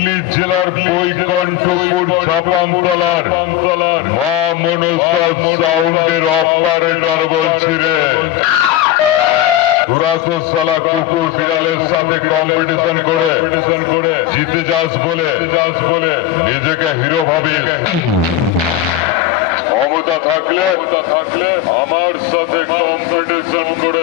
হুগলি জেলার বৈকণ্ঠপুর ছাপামতলার মা মনসা সাউন্ডের অপারেটর বলছি রে। তোরা তো শালা কুকুর বিড়ালের সাথে কম্পিটিশন করে জিতে যাস বলে নিজেকে হিরো ভাবি। ক্ষমতা থাকলে আমার সাথে কম্পিটিশন করে